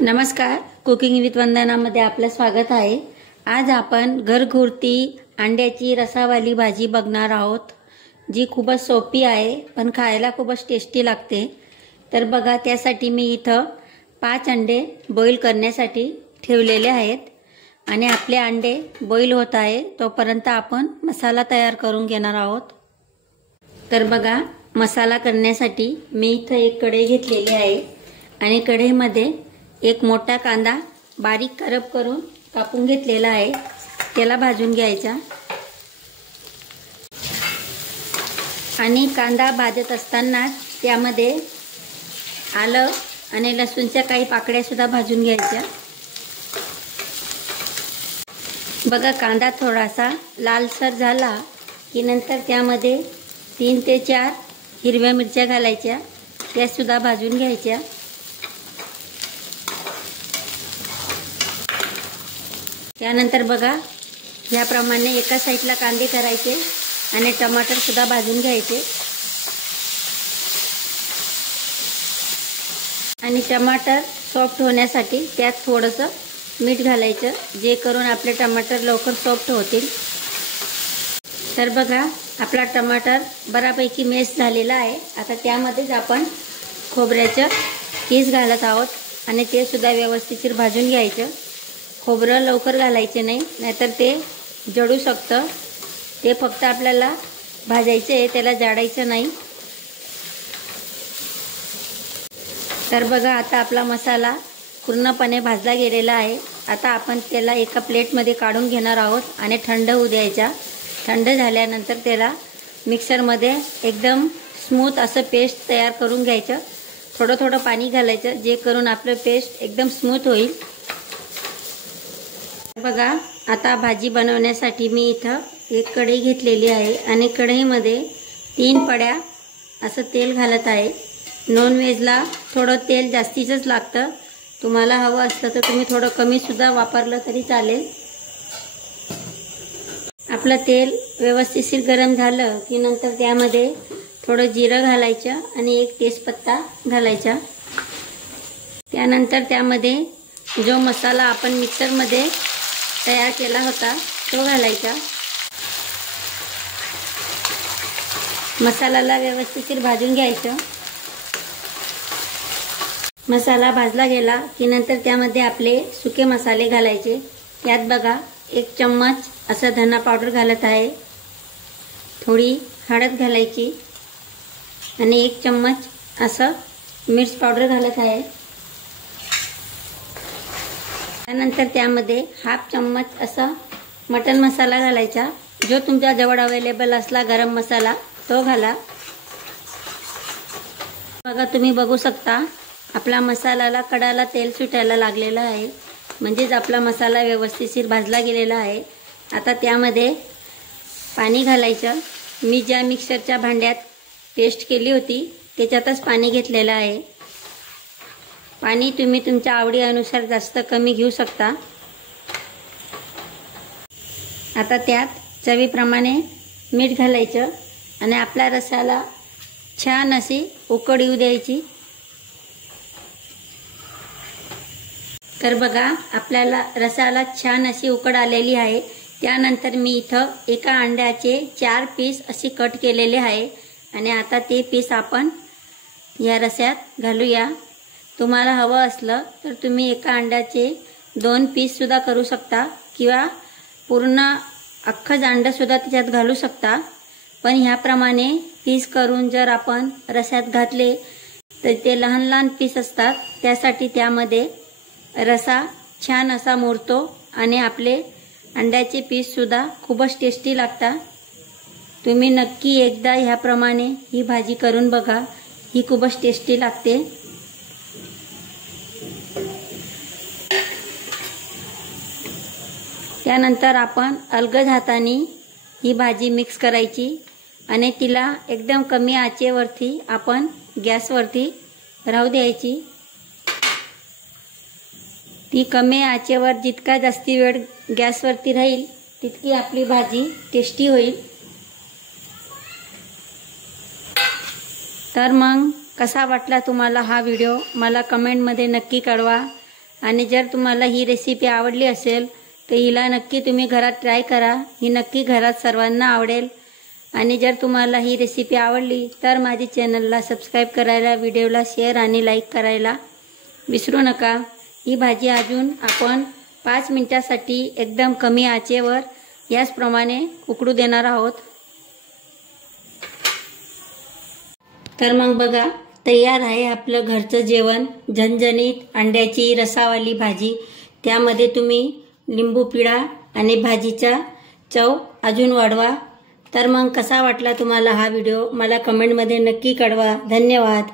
नमस्कार, cooking with वंदनामध्ये आपलं स्वागत आहे। आज आपण घरगुती अंड्याची रसावाली भाजी बघणार आहोत, जी खूपच सोपी आहे पण खायला खूपच टेस्टी लागते। तर बघा, त्यासाठी मी इथं 5 अंडे बॉईल करण्यासाठी ठेवलेले आहेत आणि आपले अंडे बॉईल होत आहे तोपर्यंत आपण मसाला तयार करून घेणार आहोत। तर बघा, मसाला करण्यासाठी मी इथं एक कढई घेतलेली आहे आणि कढईमध्ये एक मोठा कांदा बारीक करप करून कापून घेतलेला आहे, त्याला भाजून घ्यायचा। आणि कांदा भाजत असताना त्यामध्ये आलं आणि लसूणच्या काही पाकळ्या सुद्धा भाजून घ्यायच्या। बघा, कांदा थोडासा लालसर झाला की नंतर त्यामध्ये 3 ते 4 हिरव्या मिरच्या घालायच्या, त्या सुद्धा भाजून घ्यायच्या। त्यानंतर बघा, याप्रमाणे एका साईडला कांदे करायचे आणि टमाटर सुद्धा भाजून घ्यायचे। आणि टमाटर सॉफ्ट होण्यासाठी त्यात थोडंसं मीठ घालायचं, जे करून आपले टमाटर लवकर सॉफ्ट होतील। तर बघा, आपला टमाटर बऱ्यापैकी मॅश झालेला आहे। आता त्यामध्येच आपण खोबऱ्याचं कीस घालत आहोत आणि ते सुद्धा व्यवस्थित भाजून घ्यायचं। खोबरं लवकर घालायचे नाही, नाहीतर ते जळू शकतं। ते फक्त आपल्याला भाजायचे आहे, त्याला जाळायचं नाही। तर बघा, आता आपला मसाला पूर्णपणे भाजला गेलेला आहे। आता आपण त्याला एका प्लेटमध्ये काढून घेणार आहोत आणि थंड होऊ द्यायचा। थंड झाल्यानंतर त्याला मिक्सरमध्ये एकदम स्मूथ असं पेस्ट तयार करून घ्यायचं। थोडं थोडं पाणी घालायचं, जे करून आपलं पेस्ट एकदम स्मूथ होईल। बघा, आता भाजी बनवण्यासाठी मी इथं एक कढई घेतलेली आहे आणि कढईमध्ये 3 पड्या असं तेल घालत आहे। नॉन व्हेजला थोडं तेल जास्तीचंच लागतं, तुम्हाला हवं असलं तर तुम्ही थोडं कमी सुद्धा वापरलं तरी चालेल। आपलं तेल व्यवस्थित गरम झालं की नंतर त्यामध्ये थोडं जिरं घालायचं आणि 1 तेजपत्ता घालायचा। त्यानंतर त्यामध्ये जो मसाला आपण मिक्सरमध्ये तयार केला होता तो घालायचा। मसाल्याला व्यवस्थित भाजून घ्यायचं। मसाला भाजला गेला की नंतर त्यामध्ये आपले सुके मसाले घालायचे। त्यात बघा, 1 चम्मच असं धना पावडर घालत आहे, थोडी हळद घालायची आणि 1 चम्मच असं मिर्च पावडर घालत आहे। त्यानंतर त्यामध्ये 1/2 चम्मच असा मटन मसाला घालायचा, जो तुमच्या जवळ अवेलेबल असला गरम मसाला तो घाला। बघा, तुम्ही बघू शकता आपला मसाल्याला कडाला तेल सुटायला लागलेलं आहे, म्हणजेच आपला मसाला व्यवस्थित भाजला गेलेला आहे। आता त्यामध्ये पाणी घालायचं। मी ज्या मिक्सरच्या भांड्यात पेस्ट केली होती त्याच्यातच पाणी घेतलेलं आहे। पाणी तुम्ही तुमच्या आवडीनुसार जास्त कमी घेऊ शकता। आता त्यात चवीप्रमाणे मीठ घालायचं आणि आपल्या रसाला छान अशी उकळ येऊ द्यायची। तर बघा, आपल्याला रसाला छान अशी उकळ आलेली आहे। त्यानंतर मी इथं एका अंड्याचे 4 पीस असे कट केलेले आहे आणि आता ते पीस आपण या रस्यात घालूया। तुम्हाला हवं असलं तर तुम्ही एका अंड्याचे 2 पीस सुद्धा करू शकता किंवा पूर्ण अख्खं अंडं सुद्धा त्याच्यात घालू शकता। पण ह्याप्रमाणे पीस करून जर आपण रस्यात घातले तर ते लहान लहान पीस असतात, त्यासाठी त्यामध्ये रसा छान असा मुरतो आणि आपले अंड्याचे पीस सुद्धा खूपच टेस्टी लागतात। तुम्ही नक्की एकदा ह्याप्रमाणे ही भाजी करून बघा, ही खूपच टेस्टी लागते। त्यानंतर आपण अलगद हाताने ही भाजी मिक्स करायची आणि तिला एकदम कमी आचेवरती आपण गॅसवरती राहू द्यायची। ती कमी आचेवर जितका जास्ती वेळ गॅसवरती राहील तितकी आपली भाजी टेस्टी होईल। तर मग कसा वाटला तुम्हाला हा व्हिडिओ मला कमेंटमध्ये नक्की कळवा आणि जर तुम्हाला ही रेसिपी आवडली असेल तर हिला नक्की तुम्ही घरात ट्राय करा. ही नक्की घरात सर्वांना आवडेल. आणि जर तुम्हाला ही रेसिपी आवडली तर माझ्या चॅनलला सबस्क्राईब करायला, व्हिडिओला शेअर आणि लाईक करायला विसरू नका. ही भाजी अजून आपण 5 मिनिटांसाठी एकदम कमी आचेवर याचप्रमाणे उकडू देणार आहोत. तर मग बघा, तयार आहे आपलं घरचं जेवण, झणझणीत अंड्याची रसावाली भाजी. त्यामध्ये तुम्ही लिंबू पिळा आणि भाजीचा चव अजून वाढवा. तर मग कसा वाटला तुम्हाला हा व्हिडिओ मला कमेंटमध्ये नक्की कळवा. धन्यवाद.